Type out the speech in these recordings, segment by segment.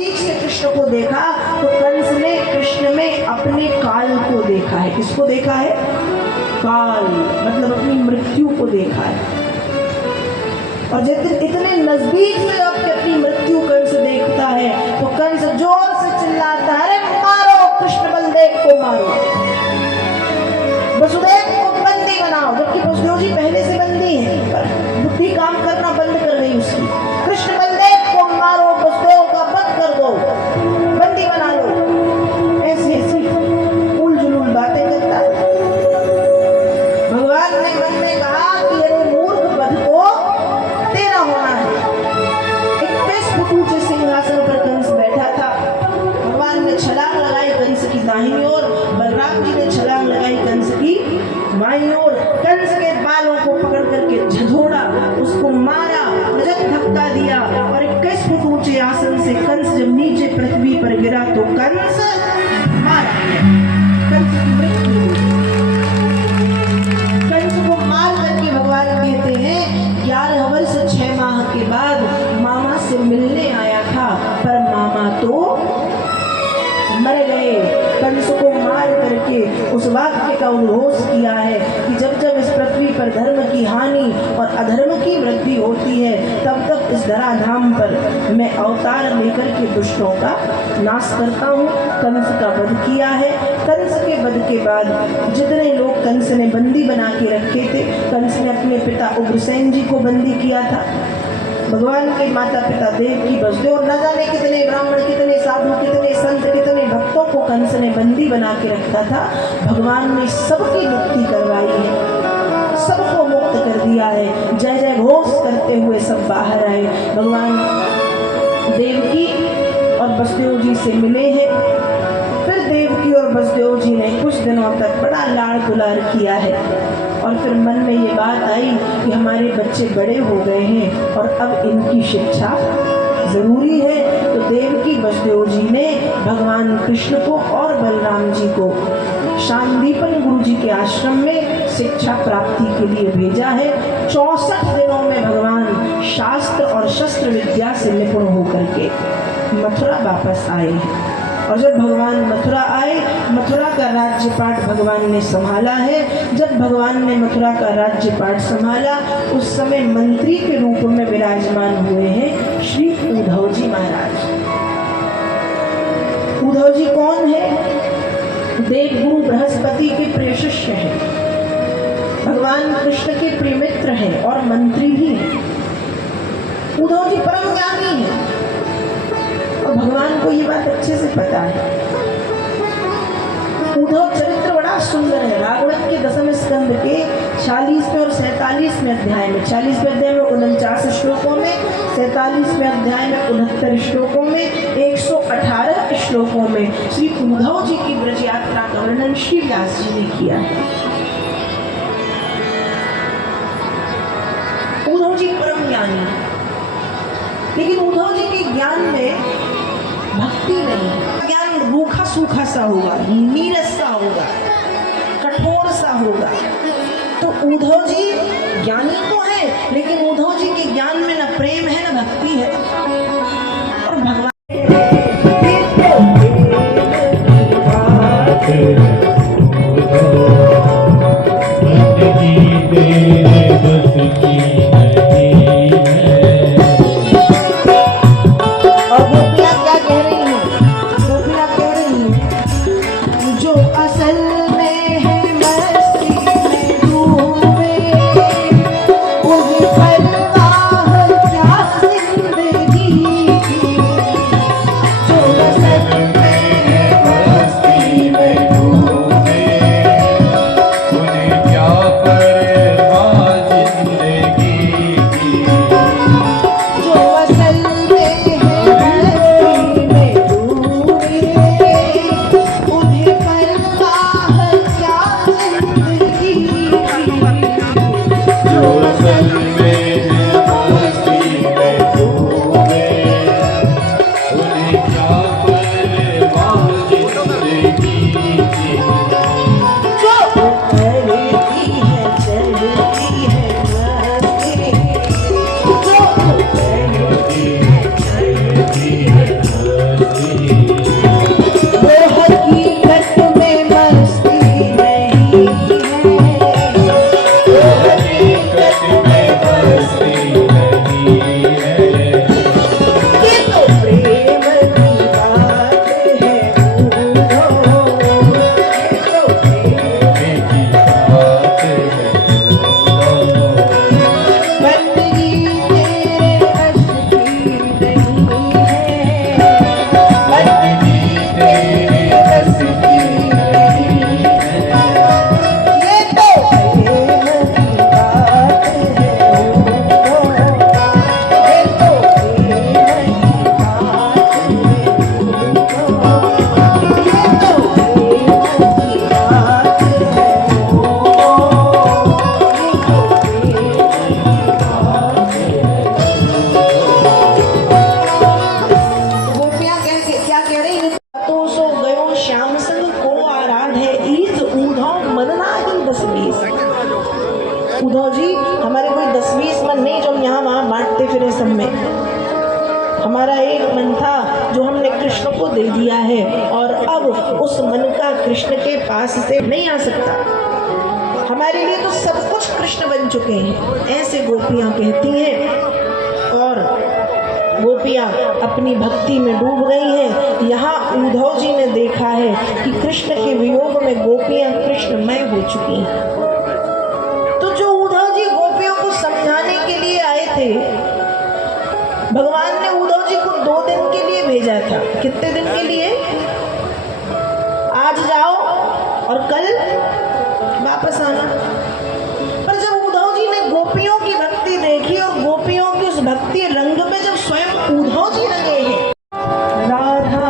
नजदीक से कृष्ण को देखा तो कंस ने कृष्ण में अपने काल को देखा है। किसको देखा है? काल, मतलब अपनी मृत्यु को देखा है। और जब इतने नजदीक से जब अपनी मृत्यु कंस देखता है तो कंस जोर से चिल्लाता है, अरे मारो कृष्ण बलदेव को मारो, वसुदेव को बंदी बनाओ। जबकि वसुदेव जी पहले से बंदी हैं, पर बुद्धि काम करना बंद कर गई उसकी। कृष्ण बलदेव को मारो, वसुदेव का वध कर दो, बंदी बना लो। ऐसी ऐसी उल जुलूल बातें करता है। भगवान ने मन में कहा कि अरे मूर्ख, वध को तेरा होना है। 21 फुट ऊंचे सिंहासन पर कंस बैठा था। भगवान ने छलांग लगाई कंस की दाहिनी ओर, बलराम जी ने छलांग लगाई कंस की बाईं ओर। कंस के बालों को पकड़ करके झधोड़ा, उसको मारा, धक्का दिया और 21 फुट ऊंचे आसन से कंस जब नीचे पृथ्वी पर गिरा तो कंस मारा गया। कंस की मृत्यु हुई। कंस को मार करके भगवान कहते हैं 11 वर्ष 6 माह के बाद मामा से मिलने आया था, पर मामा तो मर गए। कंस को मार करके उस वाक्य का उद्घोष किया है कि जब जब इस पृथ्वी पर धर्म की हानि और अधर्म की वृद्धि होती है तब तक इस धराधाम पर मैं अवतार लेकर के दुष्टों का नाश करता हूँ। कंस का वध किया है। कंस के वध के बाद जितने लोग कंस ने बंदी बना के रखे थे, कंस ने अपने पिता उग्रसेन जी को बंदी किया था। भगवान के माता पिता देवकी वसुदेव और न जाने कितने ब्राह्मण, कितने साधु, कितने संत, कितने भक्तों को कंस ने बंदी बना के रखा था। भगवान ने सबकी मुक्ति करवाई है, सबको मुक्त कर दिया है। जय जय घोष करते हुए सब बाहर आए। भगवान देवकी और वसुदेव जी से मिले हैं। फिर देवकी और वसुदेव जी ने कुछ दिनों तक बड़ा लाड़ दुलार किया है और फिर मन में ये बात आई कि हमारे बच्चे बड़े हो गए हैं और अब इनकी शिक्षा जरूरी है। तो देवकी वसुदेव जी ने भगवान कृष्ण को और बलराम जी को शांतिपन गुरु जी के आश्रम में शिक्षा प्राप्ति के लिए भेजा है। 64 दिनों में भगवान शास्त्र और शस्त्र विद्या से निपुण होकर के मथुरा वापस आए हैं। और जब भगवान मथुरा आए, मथुरा का राज्यपाट भगवान ने संभाला है। जब भगवान ने मथुरा का राज्यपाट संभाला उस समय मंत्री के रूप में विराजमान हुए हैं श्री उद्धव जी महाराज। उद्धव जी कौन है? देवगुरु बृहस्पति के प्रिय शिष्य हैं, भगवान कृष्ण के प्रिय मित्र हैं और मंत्री भी हैं। उद्धव जी परम ज्ञानी हैं और भगवान को ये बात अच्छे से पता है। उद्धव चरित्र बड़ा सुंदर है। भागवत के 10वें स्कंद के 46वें और 47वें अध्याय में, 40वें अध्याय में 49 श्लोकों में, 47वें अध्याय में 69 श्लोकों में, 118 श्लोकों में श्री उद्धव जी की ब्रज यात्रा का वर्णन श्री व्यास जी ने किया है। उद्धव जी परम ज्ञानी, लेकिन उद्धव जी के ज्ञान में भक्ति नहीं है। ज्ञान रूखा सूखा सा होगा, नीरस सा होगा, कठोर सा होगा। तो उद्धव जी ज्ञानी तो है, लेकिन उद्धव जी के ज्ञान में न प्रेम है न भक्ति है। और भगवान जिंदगी को दे दिया है और अब उस मन का कृष्ण के पास से नहीं आ सकता। हमारे लिए तो सब कुछ कृष्ण बन चुके हैं, ऐसे गोपियां कहती हैं। और गोपियां अपनी भक्ति में डूब गई हैं। यहाँ उद्धव जी ने देखा है कि कृष्ण के वियोग में गोपियां कृष्णमय हो चुकी हैं। तो जो उद्धव जी गोपियों को समझाने के लिए आए थे, भगवान ने उद्धव जी को 2 दिन के लिए भेजा था। कितने दिन के लिए? आज जाओ और कल वापस आना। पर जब उद्धव जी ने गोपियों की भक्ति देखी और गोपियों की उस भक्ति रंग में जब स्वयं उद्धव जी रंगे हैं, राधा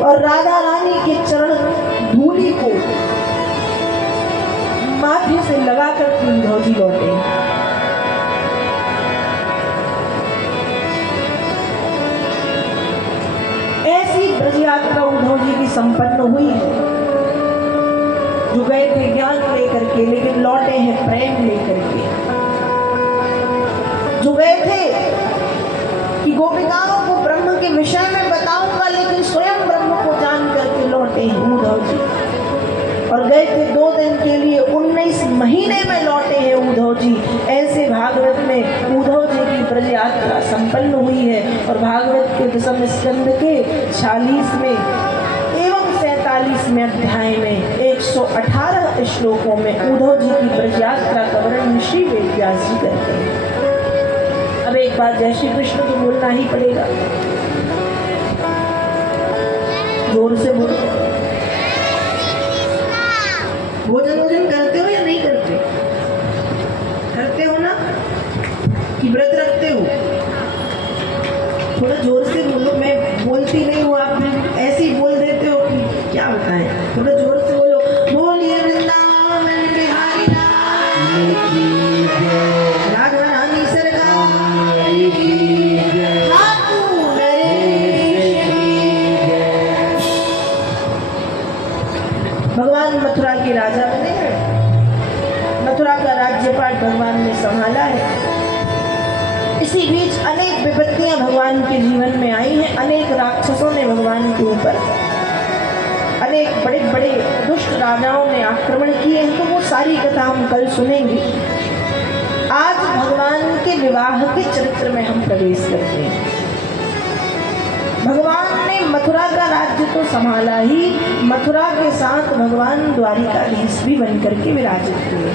और राधा रानी के चरण धूलि को माथे से लगाकर उद्धव जी लौटे। ऐसी ब्रज यात्रा उद्धव जी की संपन्न हुई है। जो गए थे ज्ञान लेकर के, लेकिन लौटे हैं प्रेम लेकर के। जो गए थे कि गोपिकाओं को ब्रह्म के विषय में बताऊंगा, लेकिन स्वयं ब्रह्म को जान करके लौटे हैं उद्धव जी। और गए थे 2 दिन के लिए, 19 महीने में लौटे हैं उद्धव जी। ऐसे भागवत में उद्धव जी की ब्रज यात्रा संपन्न हुई है। और भागवत के 10वें स्कंद के 46वें एवं 47वें अध्याय में 118 श्लोकों में उद्धव जी की ब्रज यात्रा का वर्णन श्री वेदव्यास जी करते हैं। अब एक बार जय श्री कृष्ण तो बोलना ही पड़ेगा, जोर से बोलो। भोजन वोजन करते हो या नहीं करते? करते हो ना कि व्रत रखते हो? थोड़ा जोर से बोलो। मैं बोलती नहीं हूँ, आप ऐसे ही बोल देते हो कि क्या बताएं। थोड़ा जोर से बोलो। बोलिए वृंदावन बिहारी राधा रानी सरकार की ठाकुर नरेश की। भगवान मथुरा के राजा बने हैं राज्यपाट भगवान ने संभाला है। इसी बीच अनेक विपत्तियां भगवान के जीवन में आई हैं। अनेक राक्षसों ने भगवान के ऊपर, अनेक बड़े बड़े दुष्ट राजाओं ने आक्रमण किए हैं, तो वो सारी कथा हम कल सुनेंगे। आज भगवान के विवाह के चरित्र में हम प्रवेश करते हैं। भगवान ने मथुरा का राज्य तो संभाला ही, मथुरा के साथ भगवान द्वारिकाधीश भी बनकर के विराजित हुए।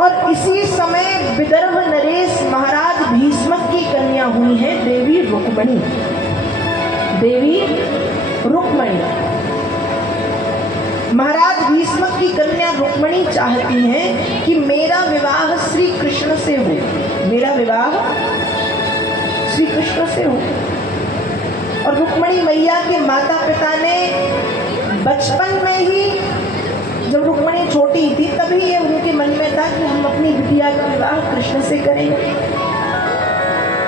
और इसी समय विदर्भ नरेश महाराज भीष्मक की कन्या हुई है देवी रुक्मणी। देवी रुक्मणी, महाराज भीष्मक की कन्या रुक्मणी चाहती हैं कि मेरा विवाह श्री कृष्ण से हो, मेरा विवाह श्री कृष्ण से हो। और रुक्मणी मैया के माता पिता ने बचपन में ही, जब रुक्मणी छोटी थी तभी ये उनके मन में था कि हम अपनी बिटिया का विवाह कृष्ण से करेंगे।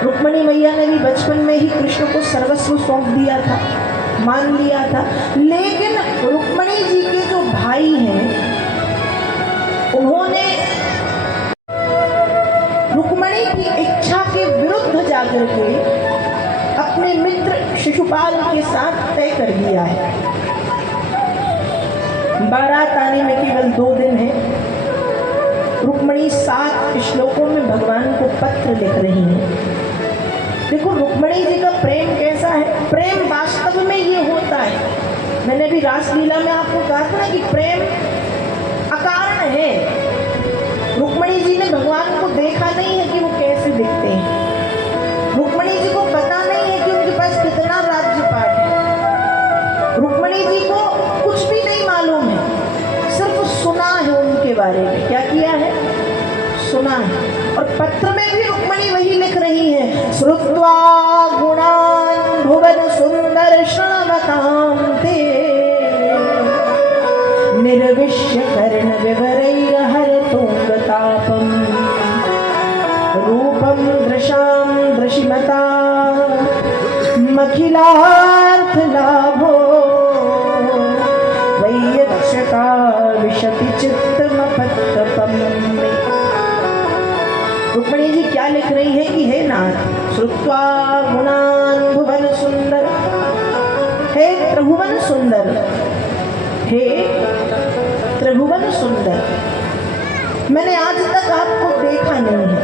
रुक्मणी मैया ने भी बचपन में ही कृष्ण को सर्वस्व सौंप दिया था, मान लिया था। लेकिन रुक्मणी जी के जो भाई हैं, उन्होंने रुक्मणी की इच्छा के विरुद्ध जाकर के अपने मित्र शिशुपाल के साथ तय कर दिया है। बारात आने में केवल 2 दिन है। रुक्मणी 7 श्लोकों में भगवान को पत्र लिख रही है। देखो रुक्मणी जी का प्रेम कैसा है। प्रेम वास्तव में ये होता है, मैंने भी रासलीला में आपको कहा था ना कि प्रेम अकारण है। रुक्मणी जी ने भगवान को देखा नहीं है कि वो कैसे दिखते हैं। रुक्मणी जी को पता नहीं है कि उनके पास कितना राज्यपाट है। रुक्मणी जी को कुछ भी नहीं मालूम है, सिर्फ सुना है उनके बारे में। क्या किया है? सुना है। और पत्र में भी रुक्मणी वही लिख रही है, श्रुत्वा गुणान् भुवन सुंदर शृण्वतां ते निर्विश्य कर्ण विवरैर्हरतोऽगतापम् रूपं दृशां दृशिमता मखिलार्थ लाभो वैयक्षका विशति चित्तमपत्तपम्। रुक्मणी जी क्या लिख रही है कि हे नाथ, श्रुत्वा गुणान् भुवन सुंदर, हे त्रिभुवन सुंदर, हे त्रिभुवन सुंदर, मैंने आज तक आपको देखा नहीं है।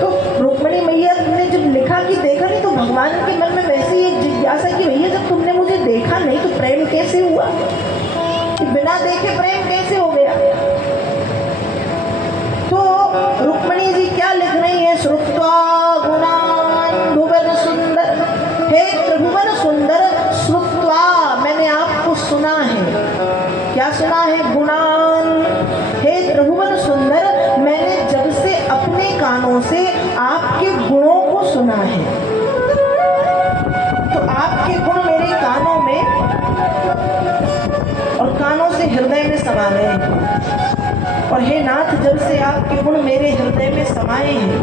तो रुक्मणी मैया ने जब लिखा कि देखा नहीं, तो भगवान के मन में वैसी एक जिज्ञासा कि भैया जब तुमने मुझे देखा नहीं तो प्रेम कैसे हुआ, बिना देखे प्रेम कैसे हो गया। तो रुक्मणी जी क्या लिख रही है, श्रुत्वा गुणान् भुवन सुंदर, हे त्रिभुवन सुंदर, श्रुत्वा मैंने आपको सुना है। क्या सुना है? गुणान्, हे त्रिभुवन सुंदर, मैंने जब से अपने कानों से आपके गुणों को सुना है। तो आपके गुण मेरे कानों में और कानों से हृदय में समा गए। और हे नाथ, जब से आपके गुण मेरे हृदय में समाये हैं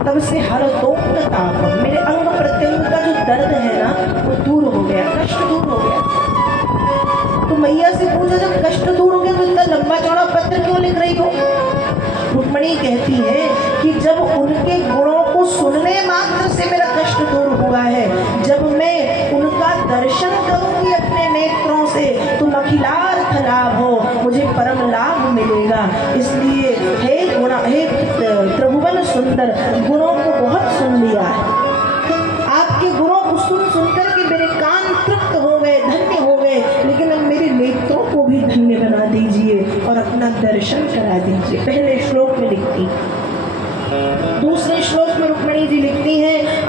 तब से हर तोक्त ताप, मेरे अंग प्रत्यंग का जो दर्द है ना वो दूर हो गया, कष्ट दूर हो गया। तो मैया से पूछा, जब कष्ट दूर हो गया तो इतना लंबा चौड़ा पत्र क्यों लिख रही हो? रुक्मणी कहती है कि जब उनके गुणों को सुनने मात्र से मेरा कष्ट दूर हुआ है, जब मैं उनका दर्शन करूंगी अपने नेत्रों से तो अखिलार्थ लाभ हो, मुझे परम लाभ मिलेगा। इसलिए हे गुण, हे त्रिभुवन सुंदर, गुणों को बहुत सुन लिया है। आपके गुणों को सुन सुनकर के मेरे कान तृप्त हो गए, धन्य हो गए, लेकिन अब मेरे नेत्रों को भी धन्य बना दीजिए और अपना दर्शन करा दीजिए। पहले श्लोक में लिखती, दूसरे श्लोक में रुक्मणी जी लिखती हैं,